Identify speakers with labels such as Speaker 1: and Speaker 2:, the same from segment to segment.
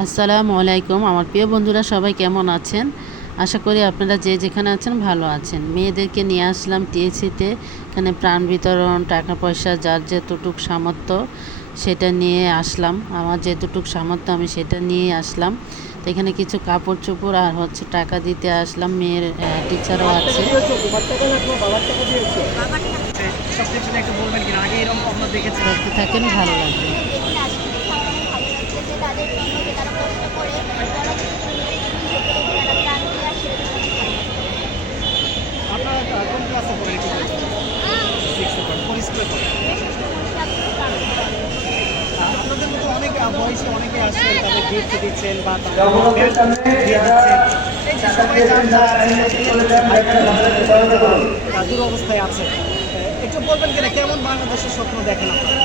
Speaker 1: আসসালামু আলাইকুম। আমার প্রিয় বন্ধুরা, সবাই কেমন আছেন? আশা করি আপনারা যে যেখানে আছেন ভালো আছেন। মেয়েদেরকে নিয়ে আসলাম টিএসিতে এখানে প্রাণ বিতরণ, টাকা পয়সা, যার যেতটুক সামর্থ্য সেটা নিয়ে আসলাম। আমার যেতটুক সামর্থ্য আমি সেটা নিয়ে আসলাম। তো এখানে কিছু কাপড় চোপড় আর হচ্ছে টাকা দিতে আসলাম। মেয়ের টিচারও আছে। থাকেন, ভালো লাগবে।
Speaker 2: আপনাদের মতো অনেক আহ, অনেকে আসে তাদের গিফট দিচ্ছেন বা তাদের দিয়ে দিচ্ছেন এই যে সবাই যার যার আহ, দুরবস্থায় আছে একটু বলবেন কিনা কেমন বাংলাদেশের স্বপ্ন দেখেন আপনারা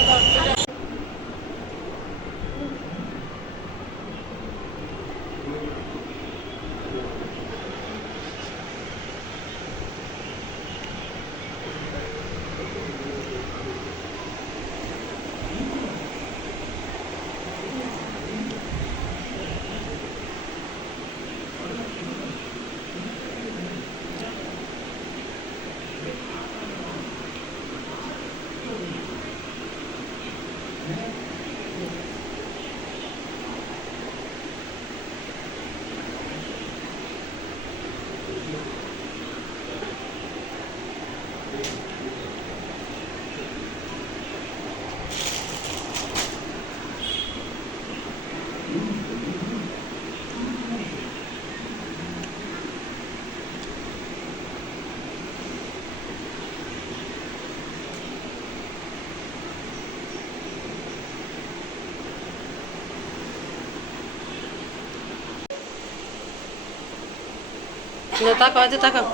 Speaker 1: তাকাও তাকাও।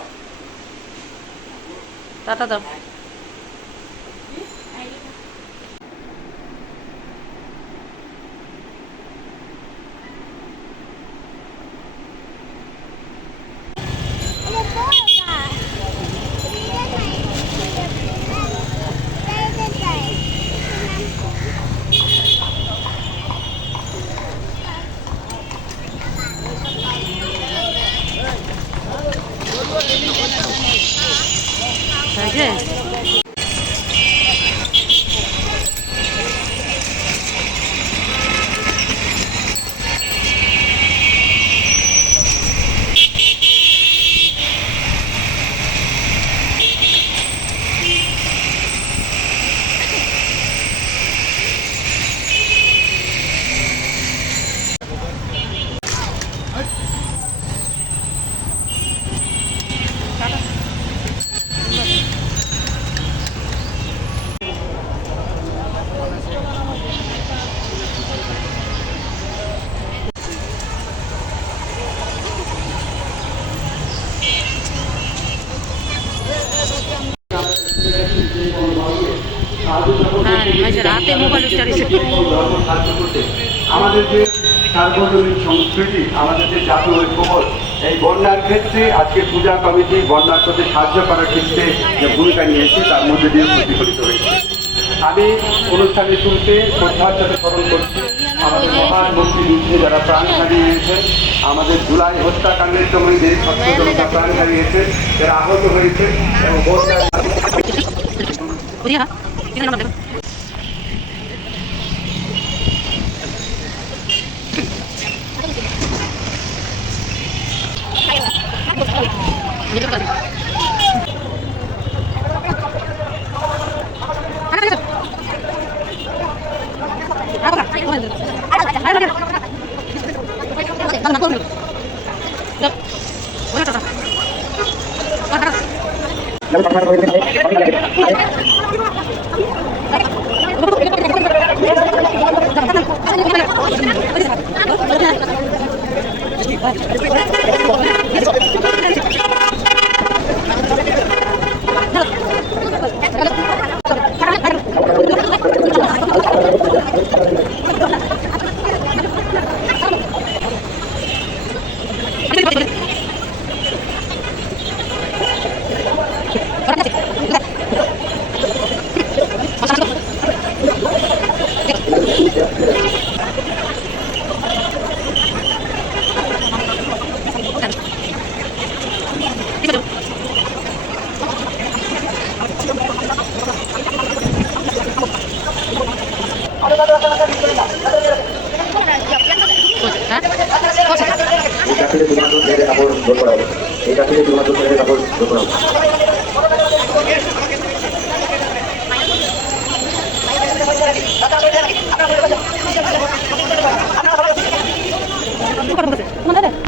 Speaker 1: টাটা দাও হয়েছে হ্যাঁ
Speaker 3: আমাদের যে সার্বজনীন সংস্কৃতি আমাদের যে জাতীয় ঐক্যবোধ এই বন্যার ক্ষেত্রে আজকে পূজা কমিটি বন্যার সাথে সাহায্য করার ক্ষেত্রে যে ভূমিকা নিয়েছে তার মধ্যে দিয়ে প্রতিফলিত হয়েছে। আমি অনুষ্ঠানের শুরুতে শ্রদ্ধার সাথে স্মরণ করছি আমাদের মহান মুক্তিযুদ্ধে যারা প্রাণ হারিয়েছেন আমাদের জুলাই হত্যাকাণ্ডের সময় যে ছাত্র জনতা প্রাণ হারিয়েছে যারা আহত হয়েছে এবং
Speaker 4: Gracias.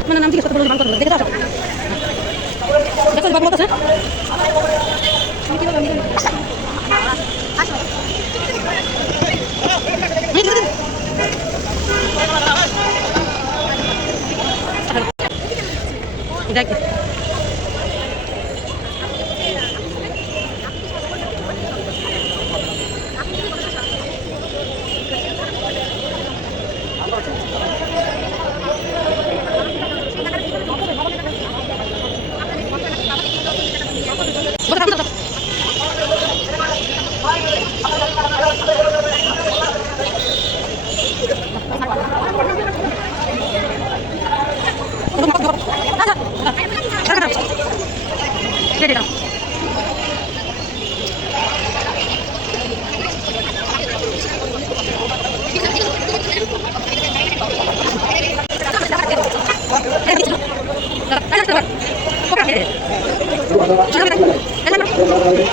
Speaker 5: মানে নাম জিজ্ঞেস করতে বলতে করতে দেখে আসো দেখো বাবু আছে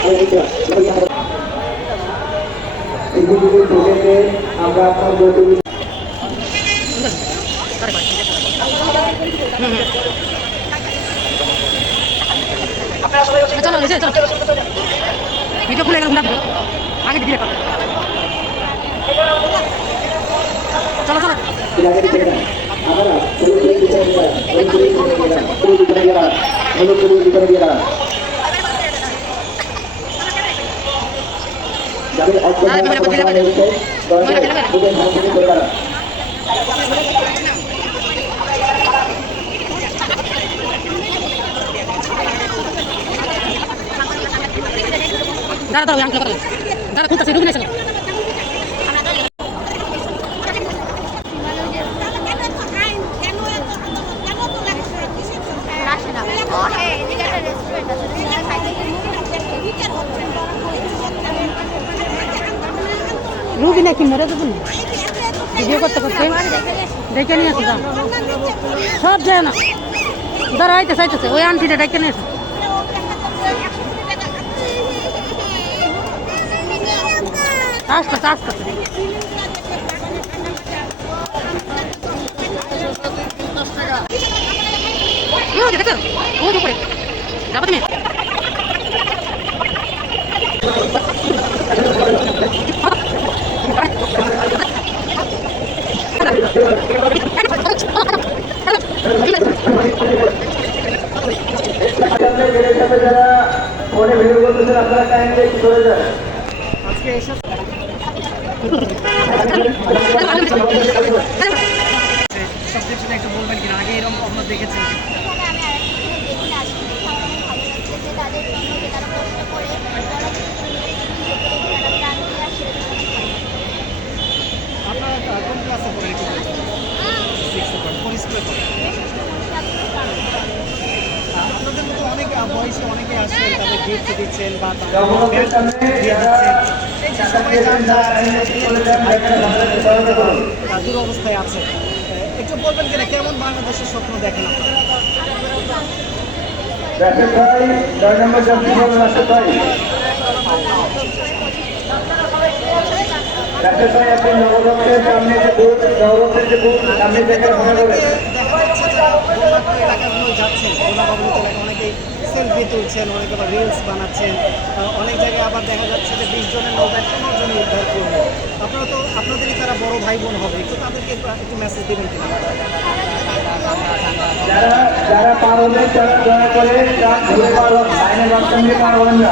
Speaker 5: দেখ
Speaker 4: আমরা আপনার গতিবিধি
Speaker 5: চলো এসে চলো ভিডিও খুলে গেল ঘুরাবো আগে দিদি রেকর্ড চলো চলো
Speaker 4: জায়গাটি থেকে দেন আমরা
Speaker 5: Dara tahu yang
Speaker 6: keluar. Dara kutas hidupnya sana. Oh, hey, you got a.
Speaker 5: Ruby নাকি মরে যাবেন ভিডিও করতে করতে ডেকে নিয়ে আসি সব যায় না। দাঁড়া আইতে চাইতেছে ওই আন্টিটা ডেকে নিয়ে আসি। আসতেছে আসতেছে। ও দেখো, ও উপরে। যাব তুমি।
Speaker 4: যারা
Speaker 2: সব কিছু বলবেন আগে এরকম আপনার দেখেছেন কি?
Speaker 6: আমি আরেকটা দেখে আসছি আমার ভালো লাগছে যে তাদের জন্য তারা কষ্ট করে তারা প্রাণ দিয়ে আসে
Speaker 2: আপনারা আহ, কোন ক্লাসে পড়েন একটু বলুন। Sixth এ পড়েন। কোন স্কুলে পড়েন? আহ, আপনাদের মতো অনেক বয়সে অনেকে আসছেন তাদের গিফট দিচ্ছেন বা তাদের
Speaker 4: জগন্নাথের সামনে
Speaker 2: দিয়ে
Speaker 4: যারা
Speaker 2: দিচ্ছেন এই যে সবাই যার যার আহ, দুরবস্থায় আছে একটু বলবেন কিনা কেমন বাংলাদেশের স্বপ্ন দেখেন আপনারা?
Speaker 4: রাশেদ ভাই নয় নম্বর যাত্রী ভাই আপনি নবরত্নের সামনে যে বুথ নবরত্নের যে বুথ সামনে থেকে মনে করবেন
Speaker 2: দেখা যাচ্ছে। যে গোলাপ এলাকাগুলো যাচ্ছেন অনেকেই সেলফি তুলছেন অনেকে আবার রিলস বানাচ্ছেন। অনেক জায়গায় আবার দেখা যাচ্ছে যে বিশ জনের নৌকায় পনেরো জনই উদ্ধার করবে। আপনারা তো আপনাদেরই তারা বড় ভাই বোন হবে একটু তাদেরকে একটু মেসেজ দেবেন কিনা?
Speaker 4: যারা তারা দয়া করে ট্রাক ঘুরে পার হন লাইনের রাস্তা পার হবেন না।